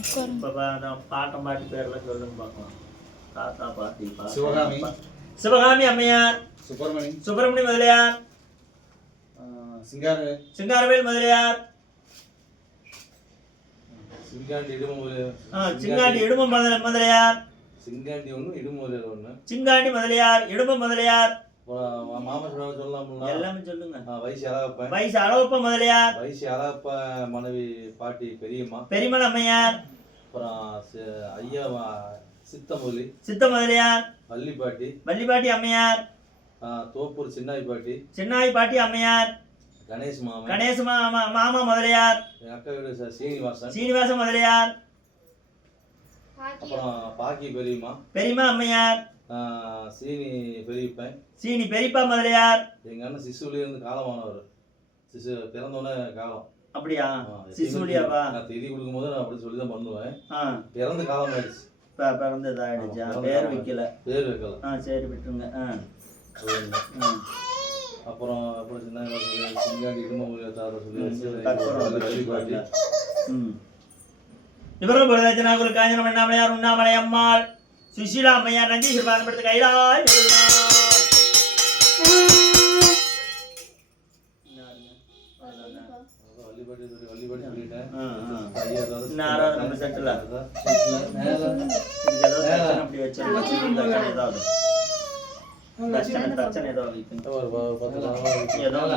Bottom பாட்டி பேர்லாம் சொல்லுங்க பார்க்கலாம். தாத்தா பாட்டி சிவகாமி சிவகாமி அம்மையார், சுப்பிரமணி முதலியார், சிங்காரவேல் முதலியார், சிங்காண்டி இடும முதலியார், சிங்காண்டி முதலியார், இடும முதலியார், எல்லாமே சொல்லுங்க. வயசு அளவப்ப முதலியார், மனைவி பாட்டி பெரியம்மன் அம்மையார், அப்புறம் ஐயா சித்த முதலியார், வள்ளிப்பாட்டி அம்மையார், தோப்பூர் சின்னாய் பாட்டி அம்மையார், கணேச மாமா முதலியார், அக்கா வீடு சீனிவாச முதலியார், அப்புறம் பாக்கி பெரியம்மா அம்மையார், சீனி பெரியப்பா முதலியார். எங்க அண்ணன் சிசுல இருந்து காலமானவர். சிசு பிறந்தோடனே காலம். அப்படியா? சிசுலியாவா? நான் தேதி கொடுக்கும் போது நான் அப்படி சொல்லிதான் பண்ணுவேன். பிறந்த காலம் ஆயிடுச்சு. பிறந்ததாயிடுச்சா? பேர் வைக்கல. சரி விட்டுருங்க. அப்புறம் சின்ன சிங்காண்டி இவர்கள் காஞ்சனம் அண்ணாமலையார், உண்ணாமலை அம்மாள், சுஷீலா அம்மையார், நஞ்சி சிறுபான்மைப்படுத்த கைலாய் பிரச்சனை ஏதாவது